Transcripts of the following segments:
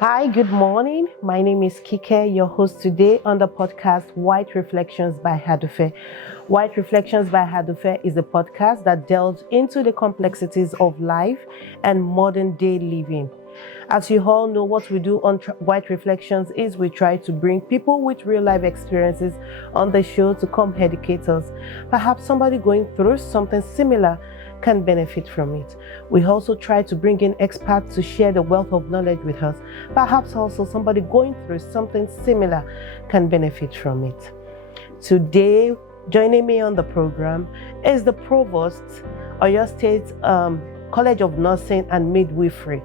Hi, good morning. My name is Kike, your host today on the podcast White Reflections by Hadufe. White Reflections by Hadufe is a podcast that delves into the complexities of life and modern day living. As you all know, what we do on White Reflections is we try to bring people with real life experiences on the show to come educate us. Perhaps somebody going through something similar can benefit from it. We also try to bring in experts to share the wealth of knowledge with us. Perhaps also somebody going through something similar can benefit from it. Today, joining me on the program is the Provost, Oyo State College of Nursing and Midwifery,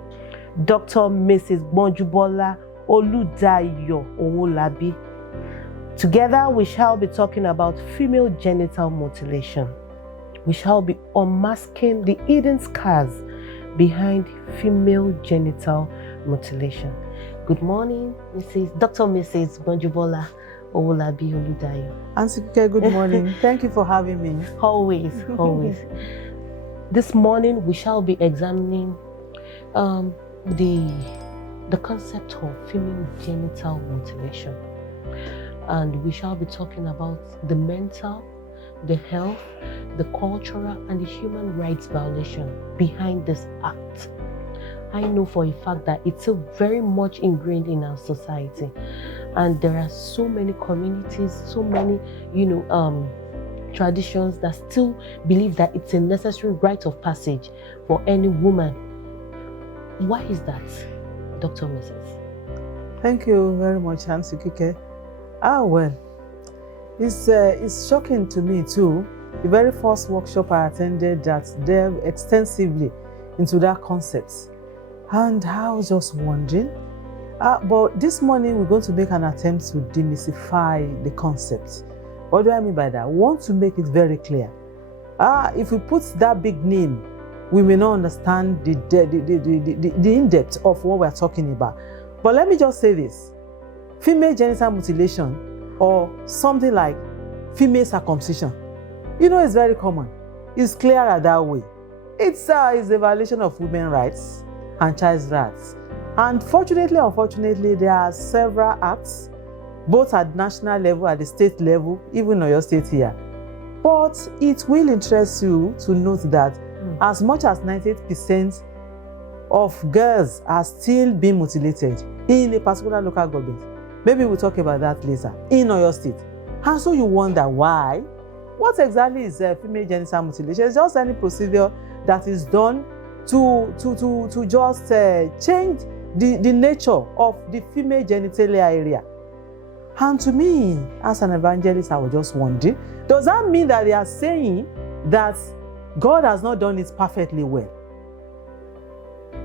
Dr. Mrs. Bonjubola Oludayo Owolabi. Together, we shall be talking about female genital mutilation. We shall be unmasking the hidden scars behind female genital mutilation. Good morning, Dr. Mrs. Bonjubola Owolabi Oludayo. Ansike, good morning. Thank you for having me. Always. This morning, we shall be examining the concept of female genital mutilation. And we shall be talking about the mental, the health, the cultural, and the human rights violation behind this act. I know for a fact that it's still very much ingrained in our society, and there are so many communities, so many, traditions that still believe that it's a necessary rite of passage for any woman. Why is that, Dr. Mrs.? Thank you very much, Ansike. Well, it's shocking to me too. The very first workshop I attended that delved extensively into that concept. And I was just wondering, but this morning we're going to make an attempt to demystify the concept. What do I mean by that? We want to make it very clear. If we put that big name, we may not understand the in-depth of what we're talking about. But let me just say this. Female genital mutilation, or something like female circumcision, it's very common. It's clearer that way. It's a violation of women's rights and child's rights. And fortunately, unfortunately, there are several acts, both at national level, at the state level, even in your state here. But it will interest you to note that as much as 98% of girls are still being mutilated in a particular local government. Maybe we'll talk about that later, in Oyo State. And so you wonder why? What exactly is female genital mutilation? It's just any procedure that is done to just change the nature of the female genitalia area. And to me, as an evangelist, I was just wondering, does that mean that they are saying that God has not done it perfectly well?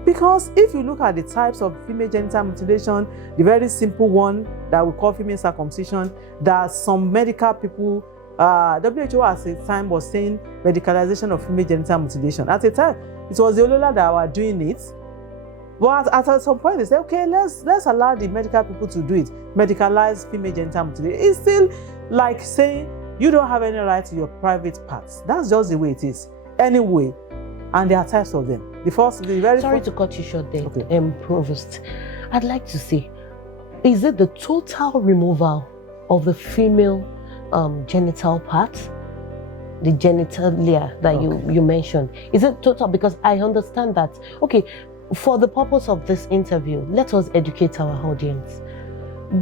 Because if you look at the types of female genital mutilation, the very simple one that we call female circumcision, that some medical people, WHO at a time was saying medicalization of female genital mutilation. At a time, it was the Olola that were doing it. But at some point, they said, okay, let's allow the medical people to do it. Medicalize female genital mutilation. It's still like saying you don't have any right to your private parts. That's just the way it is. Anyway, and there are types of them. Sorry to cut you short there, okay. Provost. I'd like to say, is it the total removal of the female genital part, the genitalia that you mentioned? Is it total? Because I understand that, okay, for the purpose of this interview, let us educate our audience.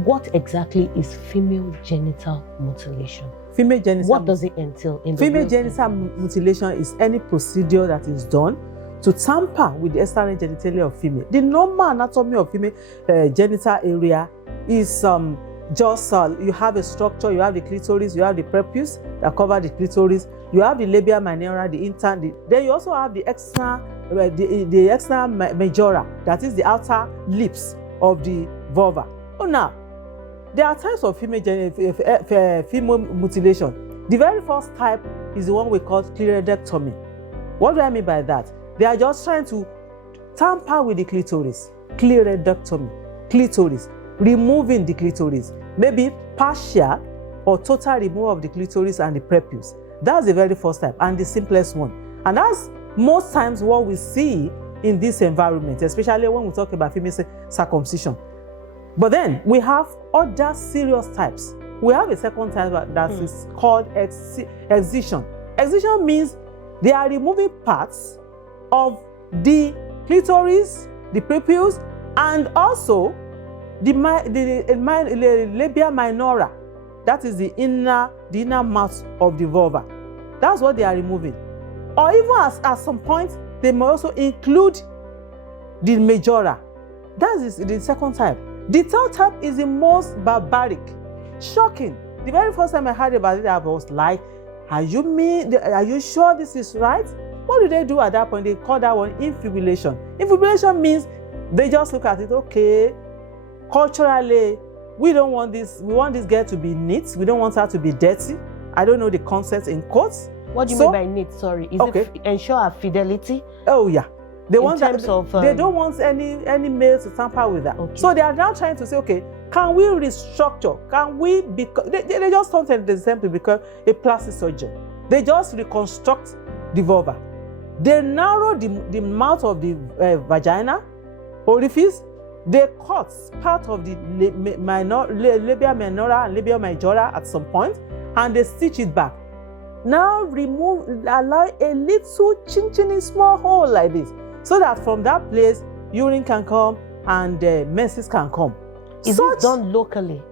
What exactly is female genital mutilation? What does it entail? Female genital mutilation is any procedure that is done to tamper with the external genitalia of female. The normal anatomy of female genital area is you have a structure, you have the clitoris, you have the prepuce that cover the clitoris, you have the labia minora, the intern, then you also have the external majora, that is the outer lips of the vulva. Oh, now, there are types of female mutilation. The very first type is the one we call eradicate. What do I mean by that? They are just trying to tamper with the clitoris. Eradicate, clitoris, removing the clitoris. Maybe partial or total removal of the clitoris and the prepuce. That's the very first type and the simplest one. And that's most times what we see in this environment, especially when we talk about female circumcision. But then we have other serious types. We have a second type that is called excision. Excision means they are removing parts of the clitoris, the prepuce, and also the labia minora. That is the inner mouth of the vulva. That's what they are removing. Or even at some point, they may also include the majora. That is the second type. The third type is the most barbaric. Shocking. The very first time I heard about it, I was like, are you sure this is right? What do they do at that point? They call that one infibulation. Infibulation means they just look at it, okay, culturally, we don't want this, we want this girl to be neat, we don't want her to be dirty. I don't know the concept in quotes. What do you mean by neat? Sorry, is it ensure her fidelity? Oh yeah. They want that, they don't want any male to tamper with that. Okay. So they are now trying to say, okay, can we restructure? Can we they just don't take the example because a plastic surgeon. They just reconstruct the vulva. They narrow the mouth of the vagina orifice. They cut part of the labia minora and labia majora at some point, and they stitch it back. Now allow a little chin small hole like this, so that from that place urine can come and menses can come. Is it done locally?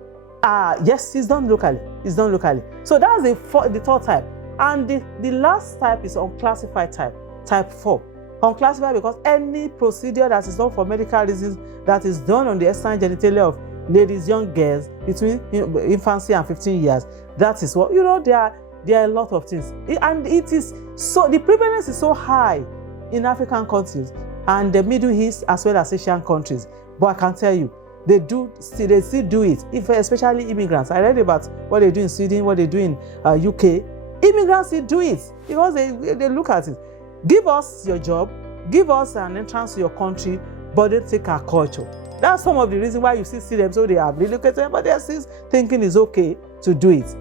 Yes, it's done locally. It's done locally. So that's the third type. And the last type is unclassified type, type 4. Unclassified because any procedure that is done for medical reasons that is done on the external genitalia of ladies, young girls between infancy and 15 years, that is what, there are a lot of things. And it is so, the prevalence is so high in African countries and the Middle East as well as Asian countries. But I can tell you, they still do it, especially immigrants. I read about what they do in Sweden, what they do in UK. Immigrants still do it because they look at it. Give us your job, give us an entrance to your country, but don't take our culture. That's some of the reasons why you see them, so they have relocated, but they're still thinking it's okay to do it.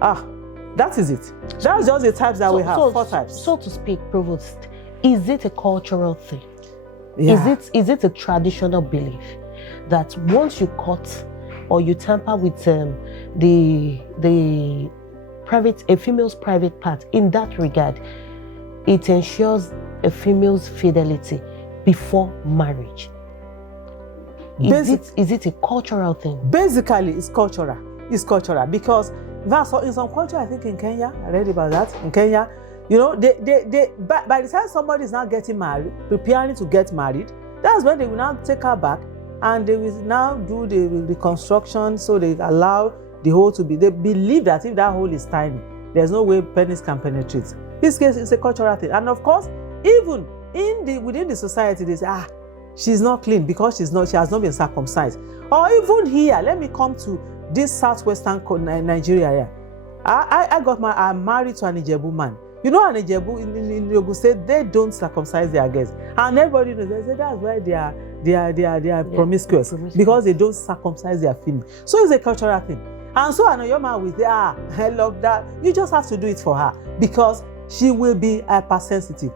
That is it. That's just the types that we have, 4 types. So to speak, Provost, is it a cultural thing? Yeah. Is it a traditional belief that once you cut or you tamper with a female's private part, in that regard, it ensures a female's fidelity before marriage? Is it a cultural thing? Basically, it's cultural. It's cultural because that's in some culture, I think in Kenya, I read about that. In Kenya, by the time somebody is now getting married, preparing to get married, that's when they will now take her back and they will now do the reconstruction, so they allow the hole to be. They believe that if that hole is tiny, there's no way penis can penetrate. This case is a cultural thing, and of course, even within the society, they say, she's not clean because she has not been circumcised. Or even here, let me come to this southwestern Nigeria here. I'm married to an Ijebu man. You know, an Ijebu in Ogun State, they don't circumcise their girls, and everybody knows. They say that's why they are promiscuous, because they don't circumcise their female. So it's a cultural thing. And so I know your man will say, I love that. You just have to do it for her because she will be hypersensitive.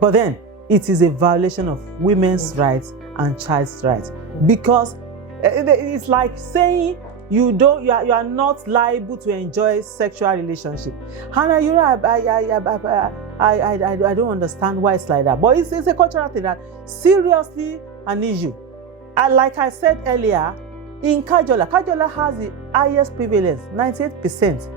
But then it is a violation of women's rights and child's rights, because it's like saying you are not liable to enjoy sexual relationship. Hannah, I don't understand why it's like that. But it's a cultural thing that seriously an issue. And like I said earlier, in Kajola has the highest prevalence, 98%.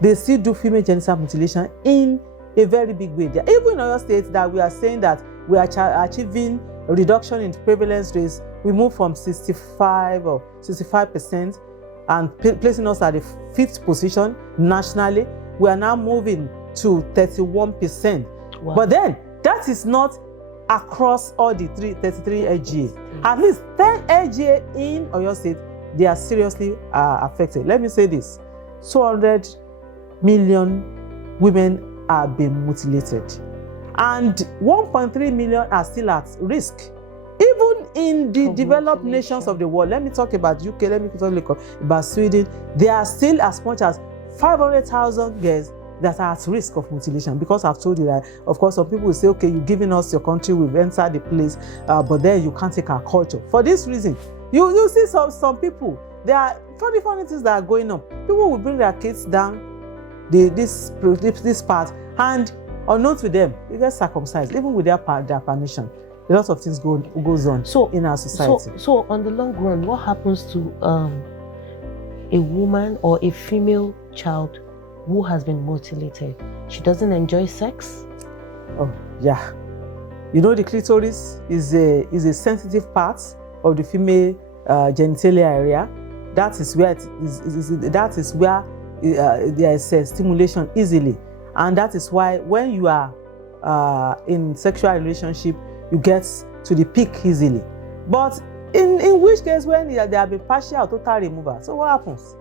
They still do female genital mutilation in a very big way. Even in other states that we are saying that we are achieving a reduction in prevalence rates, we move from 65% and placing us at the 5th position nationally. We are now moving to 31%. Wow. But then that is not across all the 33 LGA. At least 10 LGA in Oyo State, they are seriously affected. Let me say this: 200 million women are being mutilated, and 1.3 million are still at risk. Even in the developed nations of the world, let me talk about UK, let me talk about Sweden, there are still as much as 500,000 girls that are at risk of mutilation. Because I've told you that, of course, some people will say, okay, you've given us your country, we've entered the place, but then you can't take our culture. For this reason, you see some people, there are funny things that are going on. People will bring their kids down this part, and unknown to them, they get circumcised, even with their permission. A lot of things goes on in our society. So on the long run, what happens to a woman or a female child who has been mutilated? She doesn't enjoy sex? Oh, yeah. You know, the clitoris is a sensitive part of the female genitalia area. That is where there is a stimulation easily, and that is why when you are in sexual relationship, you get to the peak easily. But in which case, when there have been partial or total removal, so what happens?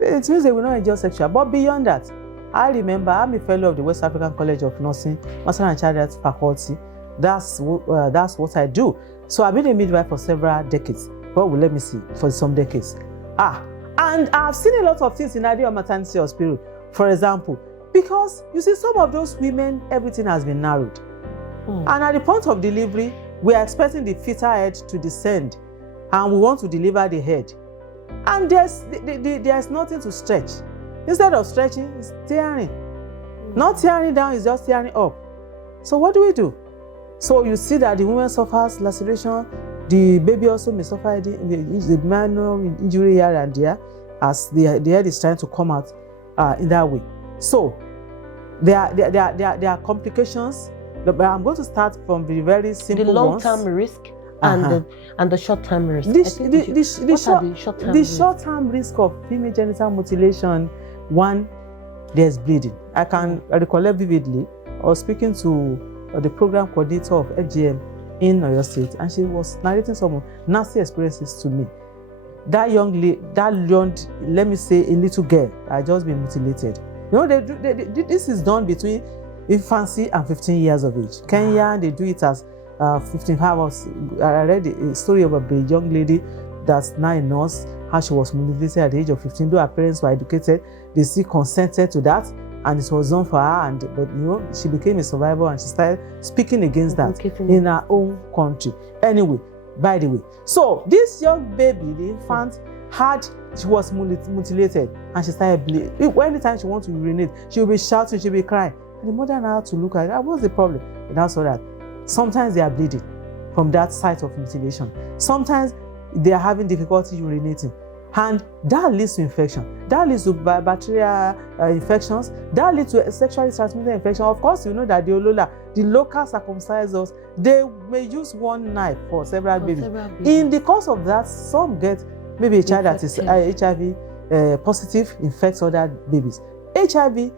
It means they will not enjoy sexual. But beyond that, I remember I'm a fellow of the West African College of Nursing, Master and Child Health Faculty. That's what I do. So I've been a midwife for several decades. Well, let me see, for some decades. And I've seen a lot of things in idea of maternity hospital. For example, because you see, some of those women, everything has been narrowed. And at the point of delivery, we are expecting the fetal head to descend, and we want to deliver the head. And there's nothing to stretch. Instead of stretching, it's tearing. Not tearing down, it's just tearing up. So what do? So you see that the woman suffers laceration, the baby also may suffer the minor injury here and there, as the head is trying to come out in that way. So there are complications. But I'm going to start from the very simple ones. The long-term risk and the short-term risk. The short-term risk of female genital mutilation, one, there's bleeding. I recollect vividly, I was speaking to the program coordinator of FGM in Oyo State, and she was narrating some nasty experiences to me. That young, let me say, a little girl had just been mutilated. You know, this is done between infancy and 15 years of age. Kenya, they do it as 15. I read a story of a young lady that's now a nurse, how she was mutilated at the age of 15. Though her parents were educated, they still consented to that, and it was done for her. But you know, she became a survivor, and she started speaking against that in her own country. Anyway, by the way, so this young baby, the infant, she was mutilated, and she started bleeding. Anytime she wants to urinate, she'll be shouting, she'll be crying. And the mother now had to look at her. What's the problem? And I saw that sometimes they are bleeding from that site of mutilation. Sometimes they are having difficulty urinating. And that leads to infection. That leads to bacterial infections. That leads to sexually transmitted infection. Of course, you know that the local circumcisers, they may use one knife for several babies. In the course of that, some get maybe a child that is HIV positive, infects other babies. HIV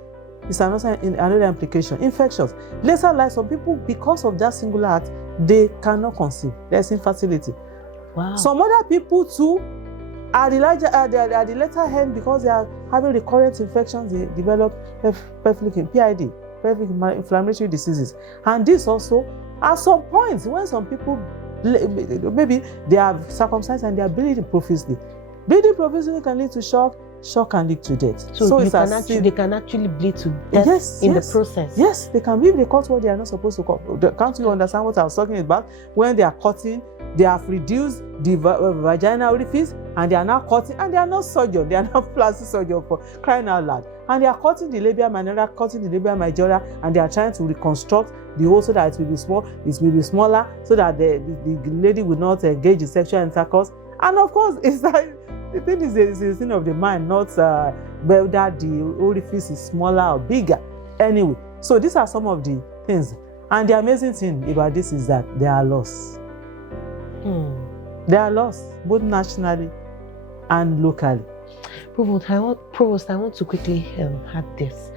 is another implication. Infections. Later life, some people, because of that singular act, they cannot conceive. There's infertility. Wow. Some other people too, at the later end, because they are having recurrent infections, they develop PID, pelvic inflammatory diseases. And this also, at some point, when some people, maybe they are circumcised and they are bleeding profusely. Bleeding profusely can lead to shock can lead to death. So they can actually bleed to death in the process. Yes, they can bleed. They cut what they are not supposed to cut. Can't you understand what I was talking about? When they are cutting, they have reduced the vaginal orifice, and they are now cutting, and they are not surgeon, they are not plastic surgeon, for crying out loud. And they are cutting the labia minora, cutting the labia majora, and they are trying to reconstruct the hole so that it will be small, it will be smaller, so that the lady will not engage in sexual intercourse. And of course, it's like, the thing is a thing of the mind, not whether the orifice is smaller or bigger. Anyway, so these are some of the things. And the amazing thing about this is that they are lost. They are lost, both nationally and locally. Provost, I want to quickly add this.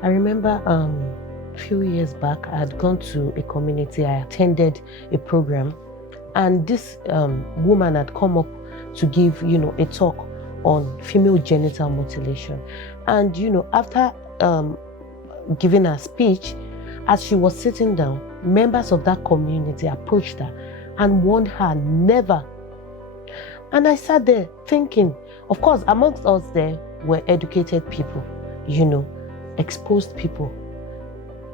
I remember a few years back, I had gone to a community. I attended a program, and this woman had come up to give, a talk on female genital mutilation. And, after giving her speech, as she was sitting down, members of that community approached her and warned her never. And I sat there thinking, of course, amongst us there were educated people, exposed people,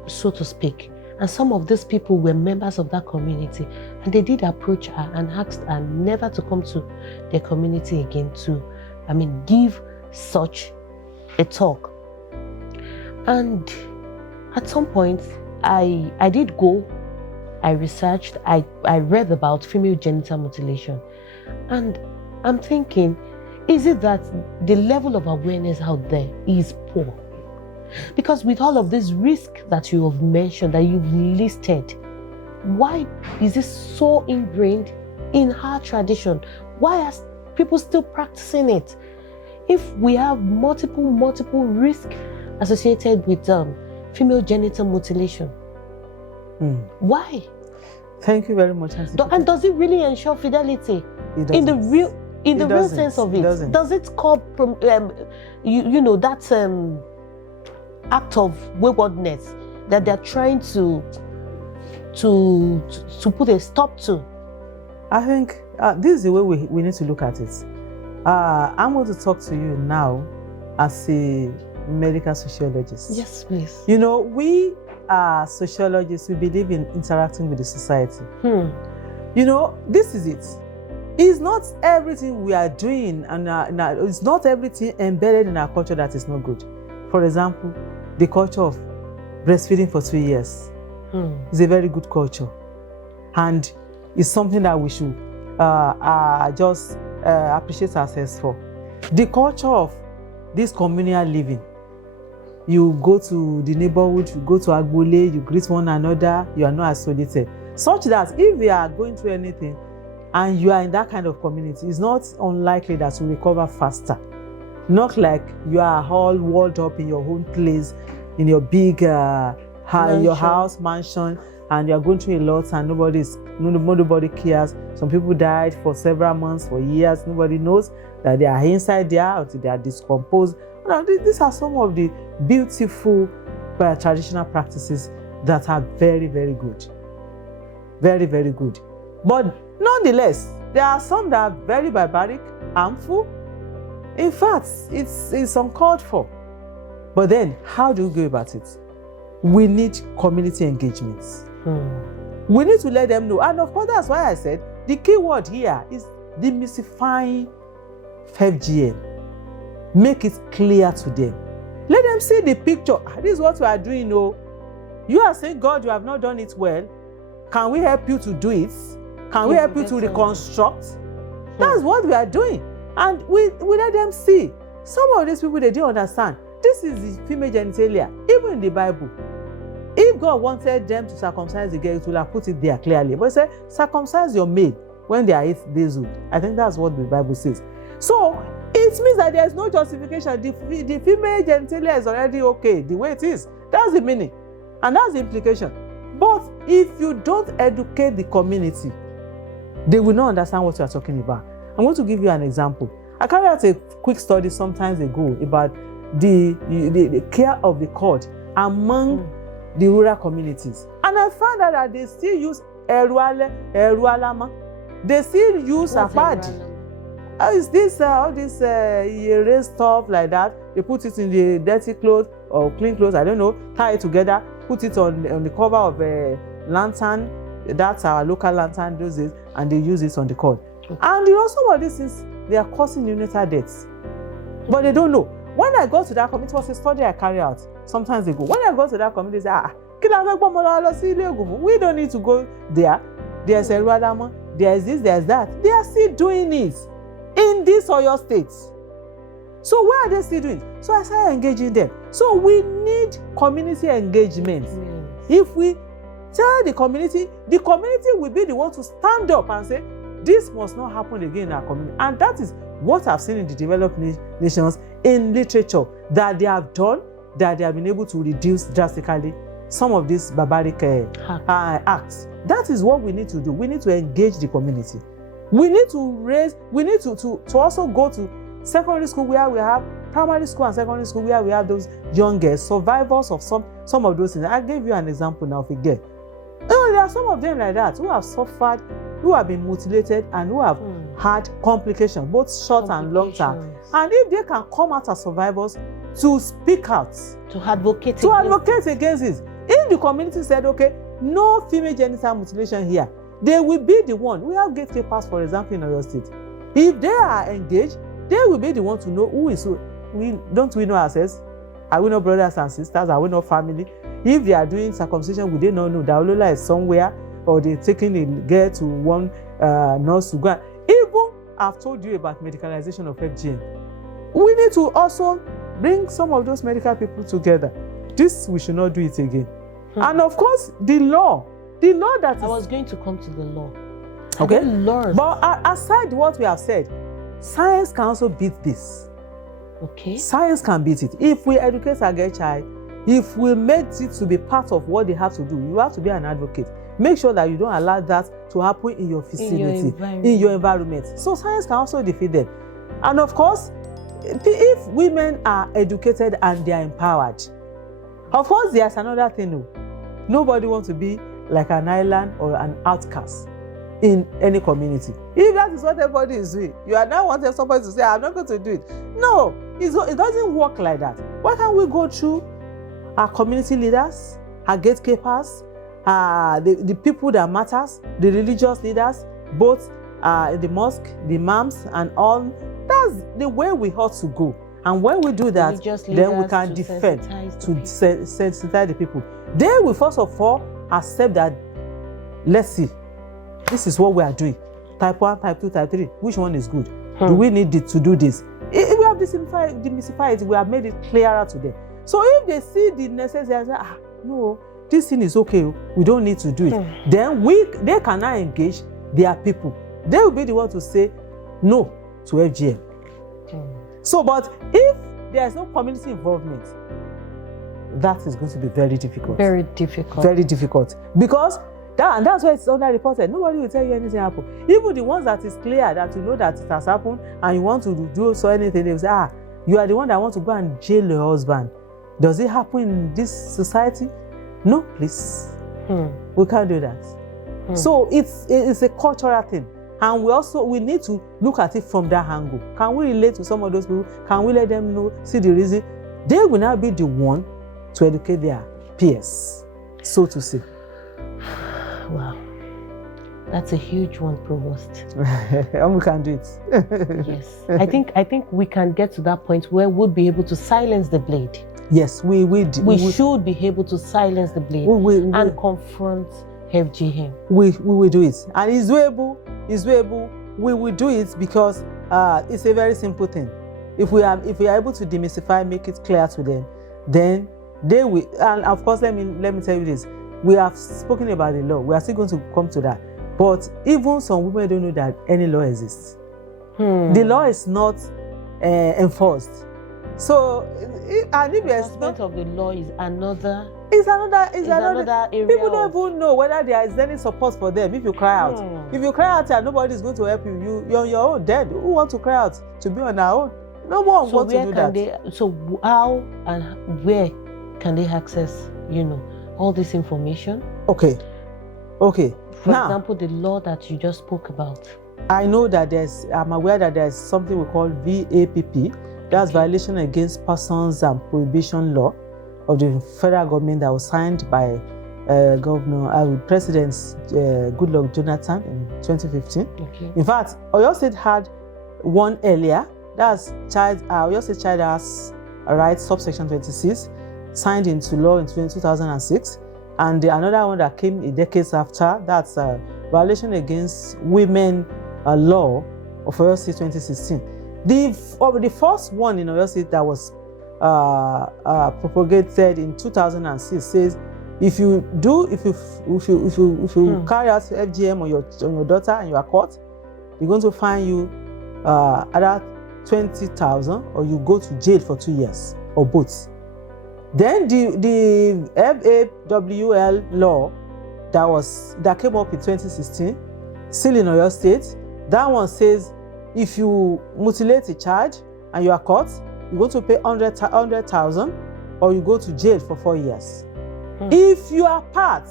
so to speak. And some of these people were members of that community, and they did approach her and asked her never to come to their community again to, give such a talk. And at some point, I did go, I researched, I read about female genital mutilation. And I'm thinking, is it that the level of awareness out there is poor? Because with all of this risk that you have mentioned, that you've listed, why is this so ingrained in our tradition? Why are people still practicing it? If we have multiple risks associated with female genital mutilation, why? Thank you very much. And does it really ensure fidelity in the real sense of it? Does it curb that act of waywardness that they're trying to put a stop to? I think this is the way we need to look at it. I'm going to talk to you now as a medical sociologist. Yes, please. We are sociologists. We believe in interacting with the society. This is it. It's not everything we are doing, and it's not everything embedded in our culture that is not good. For example, the culture of breastfeeding for 2 years is a very good culture, and it's something that we should just appreciate ourselves for. The culture of this communal living. You go to the neighborhood, you go to Agbole, you greet one another, you are not isolated. Such that if we are going through anything and you are in that kind of community, it's not unlikely that you recover faster. Not like you are all walled up in your own place, in your big your house, mansion, and you are going through a lot and nobody cares. Some people died for several months, for years. Nobody knows that they are inside there until they are decomposed. These are some of the beautiful traditional practices that are very, very good. Very, very good. But nonetheless, there are some that are very barbaric, harmful. In fact, it's uncalled for. But then, how do we go about it? We need community engagements. We need to let them know. And of course, that's why I said the key word here is demystifying FGM. Make it clear to them. Let them see the picture. This is what we are doing. You are saying, God, you have not done it well. Can we help you to do it? Can we help you to reconstruct? That's what we are doing. And we let them see. Some of these people, they don't understand. This is the female genitalia. Even in the Bible, if God wanted them to circumcise the girl, it will have put it there clearly. But he said, circumcise your maid when they are 8 days old. I think that's what the Bible says. So it means that there is no justification. The female genitalia is already okay the way it is. That's the meaning. And that's the implication. But if you don't educate the community, they will not understand what you are talking about. I'm going to give you an example. I carried out a quick study some time ago about the care of the cord among the rural communities. And I found out that they still use erualama. They still use apadi. Is this all this erase stuff like that? They put it in the dirty clothes or clean clothes, I don't know, tie it together, put it on the cover of a lantern. That's our local lantern those days, and they use it on the cord. And some of these things, they are causing neonatal deaths. But they don't know. When I go to that community, it was a study I carried out some time ago. When I go to that community, they say, we don't need to go there. There's a Radama, there's this, there's that. They are still doing it in this Oyo state. So where are they still doing it? So I started engaging them. So we need community engagement. If we tell the community will be the one to stand up and say, this must not happen again in our community. And that is what I've seen in the developed nations in literature, that they have done, that they have been able to reduce drastically some of these barbaric acts. That is what we need to do. We need to engage the community. We need to also go to secondary school where we have primary school and secondary school where we have those young girls, survivors of some of those things. I gave you an example now of a girl. There are some of them like that who have suffered, who have been mutilated, and who have had complications, both short and long term. And if they can come out as survivors to speak out, to advocate against it. If the community said, okay, no female genital mutilation here, they will be the one. We have gatekeepers, for example, in Oyo State. If they are engaged, they will be the one to know who is who. Don't we know ourselves? Are we not brothers and sisters? Are we not family? If they are doing circumcision, would they not know that Olola is somewhere, or they're taking a girl to one nurse to go? Even I've told you about medicalization of FGM. We need to also bring some of those medical people together. This, we should not do it again. And of course, the law that I was going to come to the law. Okay. Laws. But aside what we have said, science can also beat this. Okay. Science can beat it. If we educate our girl child, if we make it to be part of what they have to do, you have to be an advocate. Make sure that you don't allow that to happen in your vicinity, in your environment. So science can also defeat them. And of course, if women are educated and they are empowered, of course, there's another thing. Nobody wants to be like an island or an outcast in any community. If that is what everybody is doing, you are now wanting somebody to say, I'm not going to do it. No, it doesn't work like that. Why can't we go through our community leaders, our gatekeepers, the people that matters, the religious leaders, both the mosque, the imams, and all? That's the way we ought to go. And when we do that, then we can defend, to sensitize the people. They will first of all accept that, let's see, this is what we are doing. Type 1, type 2, type 3. Which one is good? Do we need to do this? If we have demystified it, we have made it clearer to them. So if they see the necessary, say, no, this thing is okay, we don't need to do it. Then they can now engage their people. They will be the one to say no to FGM. So, but if there is no community involvement, that is going to be very difficult. Very difficult. Very difficult. Because that's why it's underreported. Nobody will tell you anything happened. Even the ones that is clear that you know that it has happened and you want to do so anything, they will say, you are the one that want to go and jail your husband. Does it happen in this society? No, please. We can't do that. So it's a cultural thing. And we need to look at it from that angle. Can we relate to some of those people? Can we let them know, see the reason? They will now be the one to educate their peers, so to say. Wow. That's a huge one, Provost. And we can do it. Yes. I think we can get to that point where we'll be able to silence the blade. Yes, we should be able to silence the blade and confront FGM. We will do it. And it's doable. We will do it because it's a very simple thing. If we are able to demystify, make it clear to them, then they will. And of course, let me tell you this. We have spoken about the law. We are still going to come to that. But even some women don't know that any law exists. The law is not enforced. So, and if enforcement of the law is another. It's another area. People don't even know whether there is any support for them if you cry out. If you cry out and nobody is going to help you, you're on your own dead. Who wants to cry out to be on our own? No one wants to do that. So how and where can they access, all this information? Okay. For example, the law that you just spoke about. I know that I'm aware that there's something we call VAPP. That's Violation Against Persons and Prohibition Law of the federal government that was signed by President Goodluck Jonathan in 2015. Okay. In fact, Oyo State had one earlier. That's Oyo State Child Has Rights, subsection 26, signed into law in 2006. And another one that came a decade after, that's Violation Against Women Law of Oyo State 2016. The first one in Oyo State that was propagated in 2006 says if you carry out FGM on your daughter and you are caught, they're going to fine you either 20,000 or you go to jail for 2 years or both. Then the FAWL law that came up in 2016, still in Oyo State, that one says if you mutilate a child and you are caught, you're going to pay 100,000 or you go to jail for 4 years. If you are part,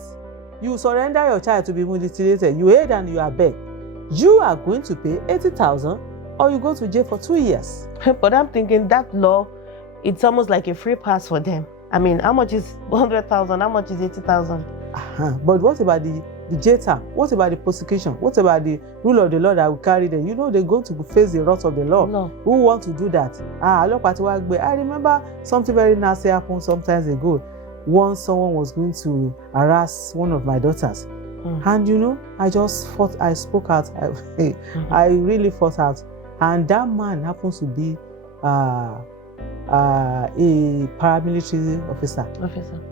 you surrender your child to be mutilated, you aid and you abet, you are going to pay 80,000 or you go to jail for 2 years. But I'm thinking that law it's almost like a free pass for them. I mean, how much is 100,000? How much is 80,000? But what about the jail term? What about the prosecution? What about the rule of the law that will carry them? You know, they're going to face the wrath of the law. No. Who want to do that? I remember something very nasty happened sometimes ago. Once someone was going to harass one of my daughters. And you know, I just fought, I spoke out. I really fought out. And that man happens to be a paramilitary officer.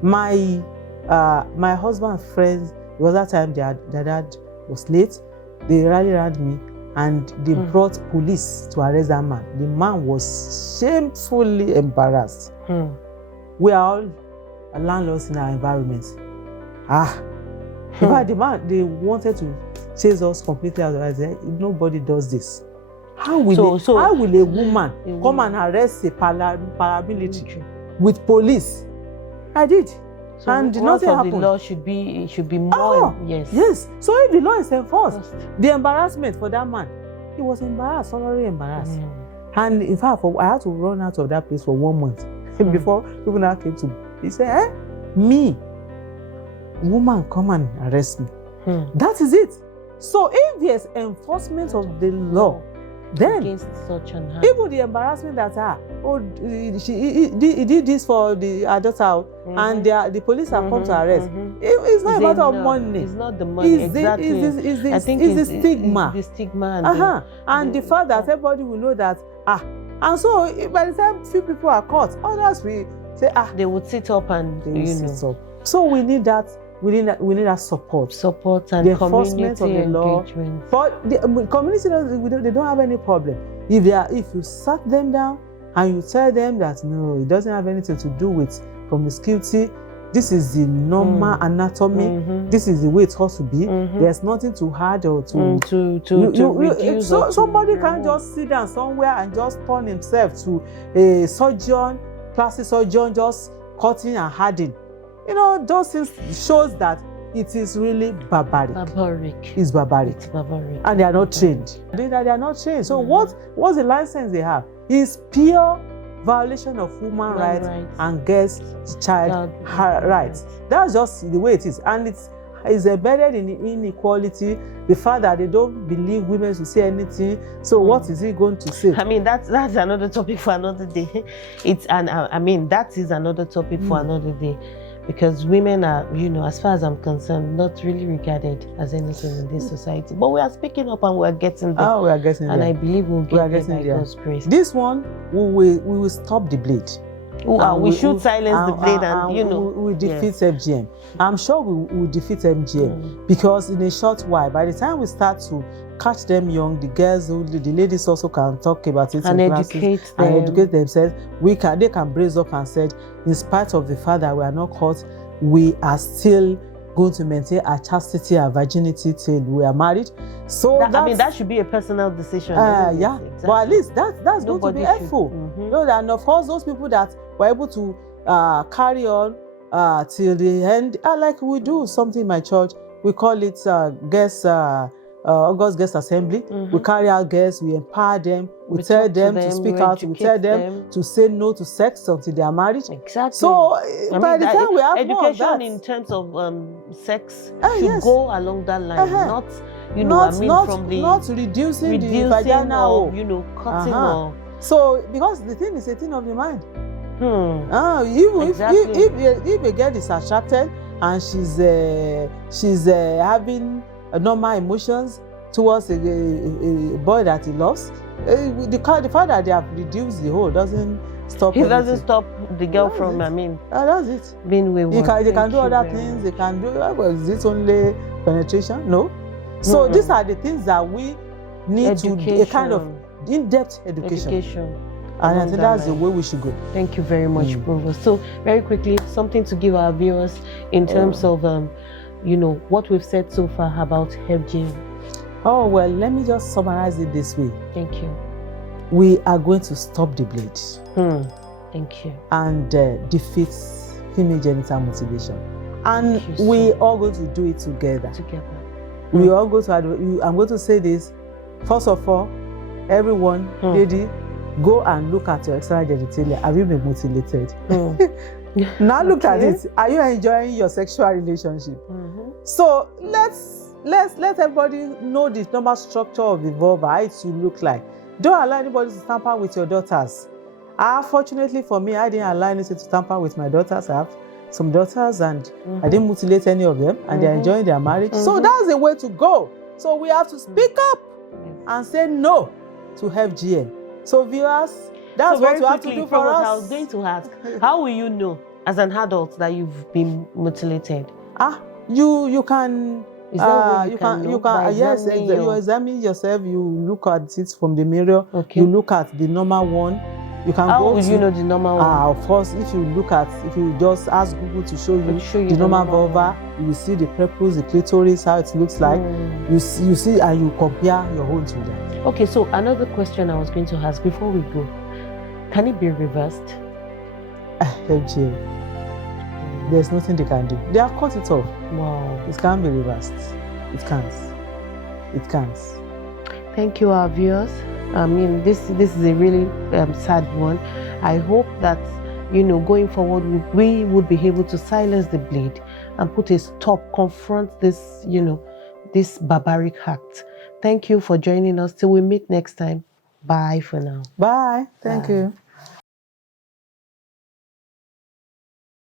My husband's friends, it was that time their dad was late. They rallied around me and they brought police to arrest that man. The man was shamefully embarrassed. We are all landlords in our environment. In fact, the man, they wanted to chase us completely out of the house. Nobody does this. How will a woman come and arrest a paramilitary with police? I did. So and nothing happened. The law should be more. Yes. So if the law is enforced, the embarrassment for that man, he was embarrassed, thoroughly embarrassed. And in fact, I had to run out of that place for 1 month before people now came to me. He said, me, woman, come and arrest me. That is it. So if there's enforcement of the law, then against such an harm, even the embarrassment that he did this for our daughter, and the police have come to arrest. It's not a matter of money. It's not the money. Exactly. I think it's the stigma. The stigma. And the fact that everybody will know that and so by the time few people are caught, others will say they would sit up and sit up. So we need that. We need that support and the enforcement of the law. But the community, they don't have any problem. If you sat them down and you tell them that no, it doesn't have anything to do with promiscuity. This is the normal anatomy. This is the way it ought to be. There's nothing to add or to reduce. So somebody can't just sit down somewhere and just turn himself to a surgeon, plastic surgeon, just cutting and adding. You know, those things shows that it is really barbaric. It's barbaric. And they are not trained. They are not trained. So what's the license they have? It's pure violation of human rights and girls' child rights. That's just the way it is. And it's embedded in inequality, the fact that they don't believe women to say anything. So what is he going to say? I mean, that's another topic for another day. That is another topic for another day. Because women are, as far as I'm concerned, not really regarded as anything in this society. But we are speaking up and we are getting there. We are getting there. And I believe we'll get there by God's grace. This one, we will stop the blade. We should silence the blade and we defeat FGM. I'm sure we will defeat FGM because in a short while, by the time we start to catch them young, the girls, the ladies also can talk about it and educate themselves. They can brace up and say, in spite of the fact that we are not caught, we are still going to maintain our chastity, our virginity till we are married. So that should be a personal decision. Exactly. But at least that's going to be helpful. And of course, those people that were able to carry on till the end, like we do something in my church, we call it August Guest Assembly. We carry out guests, we empower them, we tell them to speak out, we tell them to say no to sex until they are married. Exactly. So by the time we have education more of that, in terms of sex should go along that line, not reducing the vagina or cutting or. So because the thing is a thing of the mind. If a girl is attracted and she's having normal emotions towards a boy that he loves, the fact that they have reduced the hole doesn't stop. It doesn't stop the girl from. That's it. Being wayward. They can do other things. They can do. Is it only penetration? No. So these are the things that we need to do, a kind of in-depth education. And I think that's the way we should go. Thank you very much, Provost. So very quickly, something to give our viewers in terms of what we've said so far about FGM. Oh, well, let me just summarize it this way. Thank you. We are going to stop the blade. Thank you. And defeat female genital mutilation. And we are going to do it together. We are going to, I'm going to say this. First of all, everyone, lady, go and look at your external genitalia. Have you been mutilated? Now look at it. Are you enjoying your sexual relationship? So let everybody know the normal structure of the vulva, how it should look like. Don't allow anybody to tamper with your daughters. Fortunately for me, I didn't allow anybody to tamper with my daughters. I have some daughters and I didn't mutilate any of them, and they're enjoying their marriage. So that's the way to go. So we have to speak up and say no to FGM. So viewers, that's what you have to do for us. I was going to ask, how will you know as an adult that you've been mutilated? You can. Is that you can yes, you examine yourself. You look at it from the mirror. You look at the normal one. You can How go will to, you know the normal one? Of course, if you just ask Google to show you the normal vulva, you will see the prepuce, the clitoris, how it looks like. You see, and you compare your own to that. Okay, so another question I was going to ask before we go: can it be reversed? FGM. There's nothing they can do. They have cut it off. Wow. It can't be reversed. It can't. It can't. Thank you, our viewers. I mean, this is a really sad one. I hope that, going forward, we would be able to silence the bleed and put a stop, confront this, this barbaric act. Thank you for joining us. Till we meet next time. Bye for now. Bye. Thank you.